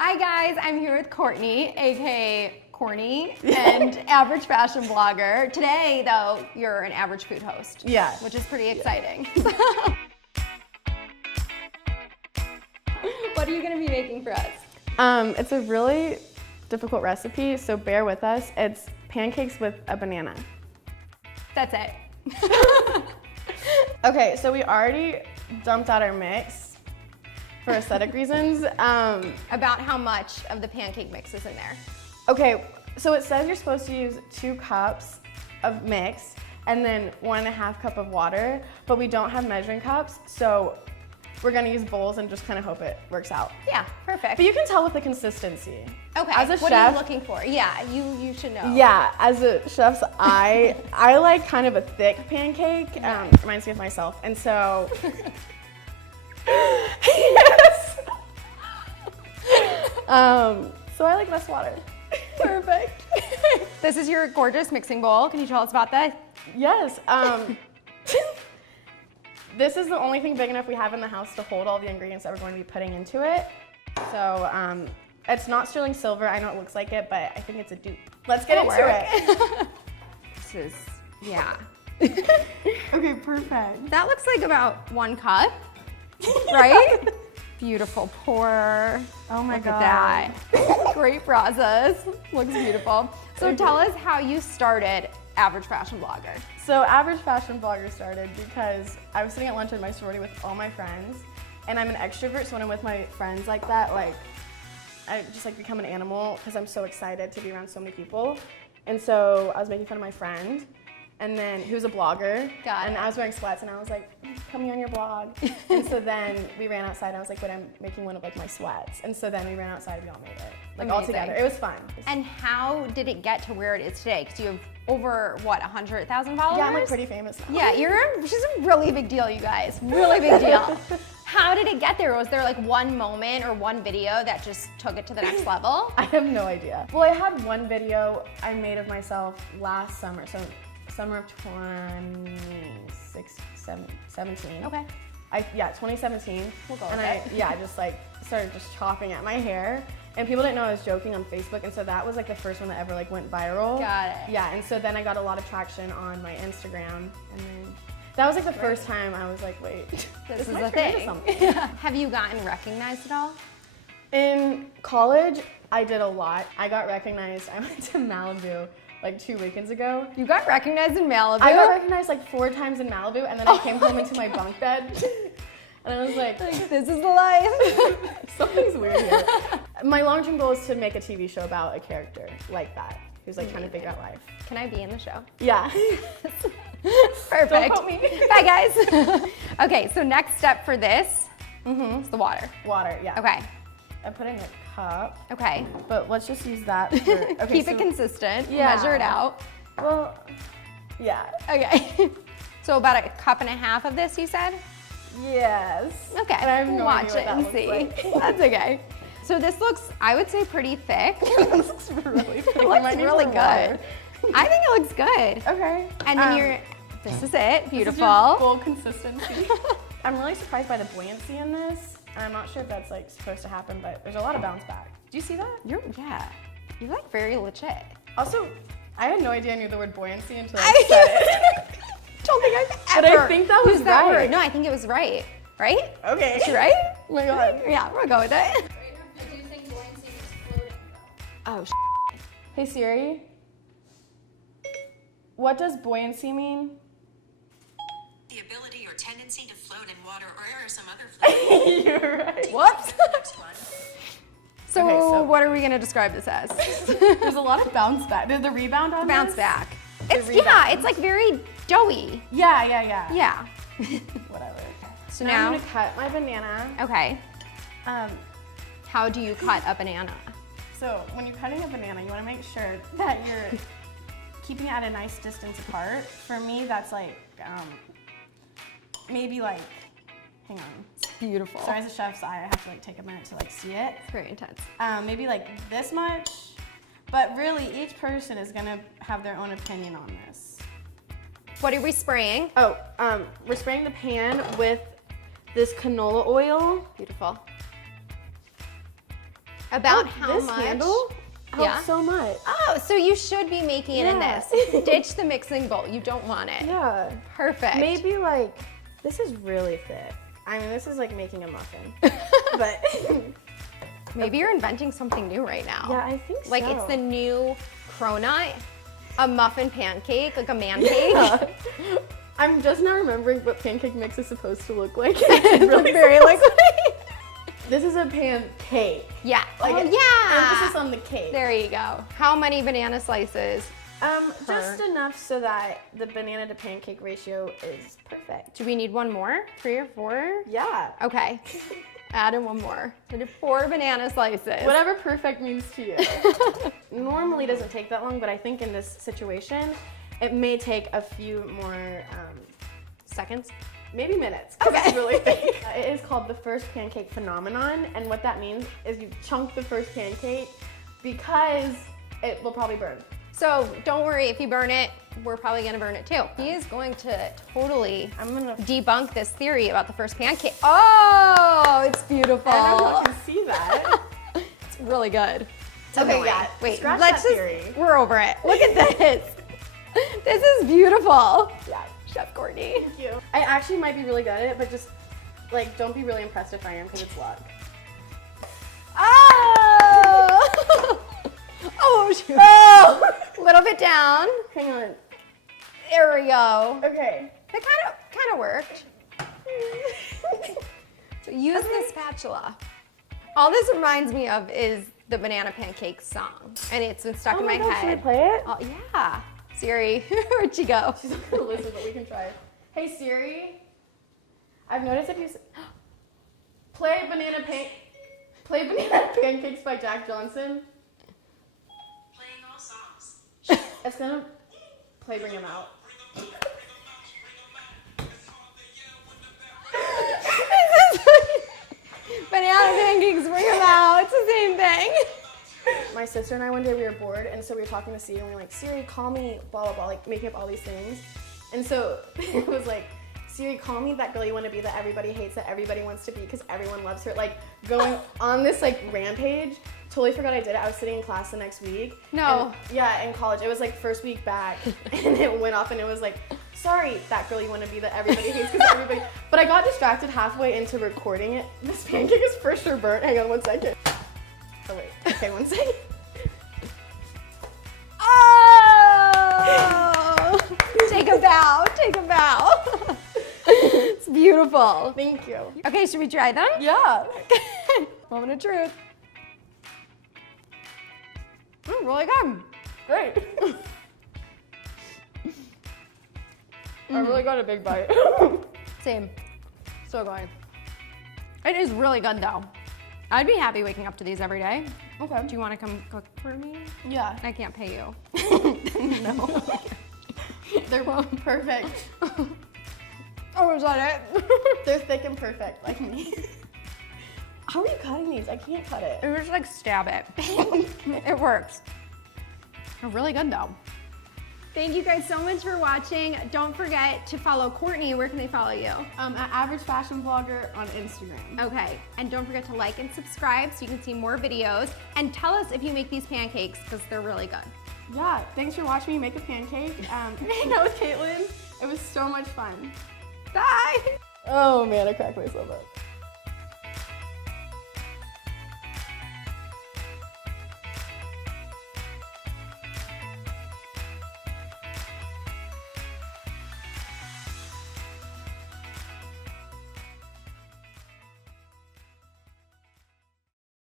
Hi guys, I'm here with Courtney, aka Corny, and average fashion blogger. Today, though, you're an average food host. Yeah. Which is pretty exciting. What are you gonna be making for us? It's a really difficult recipe, so bear with us. It's pancakes with a banana. That's it. Okay, so we already dumped out our mix for aesthetic reasons. About how much of the pancake mix is in there? Okay, so it says you're supposed to use 2 cups of mix and then 1.5 cup of water, but we don't have measuring cups, so we're gonna use bowls and just kind of hope it works out. Yeah, perfect. But you can tell with the consistency. Okay, As a what chef, are you looking for? Yeah, you should know. Yeah, as a chef's eye, I like kind of a thick pancake. Reminds me of myself, and so yes. So I like less water. Perfect. This is your gorgeous mixing bowl. Can you tell us about that? Yes. This is the only thing big enough we have in the house to hold all the ingredients that we're going to be putting into it. So it's not sterling silver. I know it looks like it, but I think it's a dupe. Let's get into it. This is, yeah. Okay, perfect. That looks like about 1 cup, right? Beautiful pour. Oh my Look God. at that. Great process. Looks beautiful. So tell us how you started Average Fashion Blogger. So Average Fashion Blogger started because I was sitting at lunch at my sorority with all my friends, and I'm an extrovert, so when I'm with my friends like that, like, I just like become an animal because I'm so excited to be around so many people. And so I was making fun of my friend, and then he was a blogger, and I was wearing sweats, and I was like, "Put me on your blog." And so then we ran outside, and I was like, "But I'm making one of like my sweats." And so then we ran outside, and we all made it, like all together. It was fun. And how did it get to where it is today? Because you have over what, 100,000 followers? Yeah, I'm like pretty famous now. Yeah, she's a really big deal, you guys. Really big deal. How did it get there? Was there like one moment or one video that just took it to the next level? I have no idea. Well, I had one video I made of myself last summer, so summer of 2017. Okay. 2017. We'll go and with it. I just like started just chopping at my hair, and people didn't know I was joking on Facebook, and so that was like the first one that ever like went viral. Got it. Yeah, and so then I got a lot of traction on my Instagram, and then that was like the first time I was like, wait, This is might a turn into thing. something. Have you gotten recognized at all? In college, I did a lot. I got recognized. I went to Malibu like 2 weekends ago. You got recognized in Malibu? I got recognized like 4 times in Malibu, and then I came home into my bunk bed, and I was like, this is the life. something's weird here. My long-term goal is to make a TV show about a character like that, who's like trying to figure out life. Can I be in the show? Yeah. Perfect. Don't quote me. Bye, guys. Okay, so next step for this is the water. Water, yeah. Okay. I put in a cup, Okay. but let's just use that for, okay, Keep so, it consistent. Yeah. Measure it out. Well, yeah. Okay. So about 1.5 cups of this, you said? Yes. Okay. And I have no Watch idea it what and that see. looks like. That's okay. So this looks, I would say, pretty thick. This looks really good. It looks really good. I think it looks good. Okay. And then this is it. Beautiful. This is your full consistency. I'm really surprised by the buoyancy in this. And I'm not sure if that's like supposed to happen, but there's a lot of bounce back. Do you see that? You're like very legit. Also, I had no idea I knew the word buoyancy until I said it. Don't think I've But ever I think that was used that right. word. No, I think it was right. Right? Okay. Is she right? Oh my God. Yeah, we'll go with it. I do think buoyancy is floating though. Oh, Hey Siri, what does buoyancy mean? The ability or tendency to float in water or some other fluid. You're right. whoops. Next one. So, Okay, so- what are we gonna describe this as? There's a lot of bounce back. Did the rebound on Bounce this? back. The It's rebound. it's like very doughy. Yeah. Yeah. Whatever. So now now, I'm gonna cut my banana. okay. Um, How do you cut a banana? so when you're cutting a banana, you want to make sure that you're keeping it at a nice distance apart. For me, that's like maybe like, hang on. Beautiful. So as a chef's eye, I have to like take a minute to like see it. It's very intense. Maybe like this much, but really each person is gonna have their own opinion on this. What are we spraying? Oh, we're spraying the pan with this canola oil. Beautiful. About how this much? handle helps Yeah. so much. Oh, so you should be making it in Yeah. this. Ditch the mixing bowl. You don't want it. Yeah. Perfect. Maybe like, this is really thick. I mean, this is like making a muffin. But Maybe you're inventing something new right now. yeah, I think so. Like it's the new cronut, a muffin pancake, like a man cake. Yeah. I'm just now remembering what pancake mix is supposed to look like. It's really Very liquidy. This is a pancake. Yeah. Like, oh yeah. Emphasis on the cake. There you go. How many banana slices? Just enough so that the banana to pancake ratio is perfect. Do we need one more? 3 or 4? Yeah. Okay. Add in one more. So I did 4 banana slices. Whatever perfect means to you. Normally doesn't take that long, but I think in this situation, it may take a few more Seconds. maybe minutes. 'Cause it's really thick. It is called the first pancake phenomenon, and what that means is you chunk the first pancake because it will probably burn. So don't worry if you burn it, we're probably gonna burn it too. He is going to totally I'm gonna. debunk this theory about the first pancake. Oh, it's beautiful. I don't know if you can see that. It's really good. It's Okay, annoying. yeah, Wait, scratch let's that just, theory. we're over it. Look at this. This is beautiful. Yeah. Chef Courtney. Thank you. I actually might be really good at it, but just like don't be really impressed if I am because it's luck. Oh! Oh, shoot. Oh! A little bit down. Hang on. There we go. Okay. That kind of worked. So use the spatula. All this reminds me of is the banana pancake song, and it's been stuck Oh in my my gosh, should we head. play it? Oh, yeah. Siri, where'd she go? She's not gonna listen, but we can try. Hey Siri, I've noticed if you play banana pancakes by Jack Johnson. Playing all songs. It's gonna play Bring 'Em Out. Banana pancakes, bring them out. It's the same thing. My sister and I one day we were bored, and so we were talking to Siri, and we were like, Siri, call me blah blah blah, like making up all these things. And so it was like, Siri, call me that girl you want to be, that everybody hates, that everybody wants to be, because everyone loves her. Like going on this like rampage. Totally forgot I did it. I was sitting in class the next week. No. And, yeah, in college. It was like first week back, and it went off, and it was like, sorry, that girl you want to be, that everybody hates, because everybody. But I got distracted halfway into recording it. This pancake is for sure burnt. Hang on one second. Oh wait. Okay, one second. Oh! Take a bow. Take a bow. It's beautiful. Thank you. Okay, should we try them? Yeah. Moment of truth. Really good. Great. I really got a big bite. Same. So good. It is really good though. I'd be happy waking up to these every day. Okay. Do you want to come cook for me? Yeah. I can't pay you. No. They're perfect. Oh, is that it? They're thick and perfect, like me. How are you cutting these? I can't cut it. It was just like stab it. It works. They're really good though. Thank you guys so much for watching. Don't forget to follow Courtney. Where can they follow you? At Average Fashion Blogger on Instagram. Okay, and don't forget to like and subscribe so you can see more videos. And tell us if you make these pancakes because they're really good. Yeah, thanks for watching me make a pancake. And hang out with Caitlin. It was so much fun. Bye. Oh man, I cracked myself up.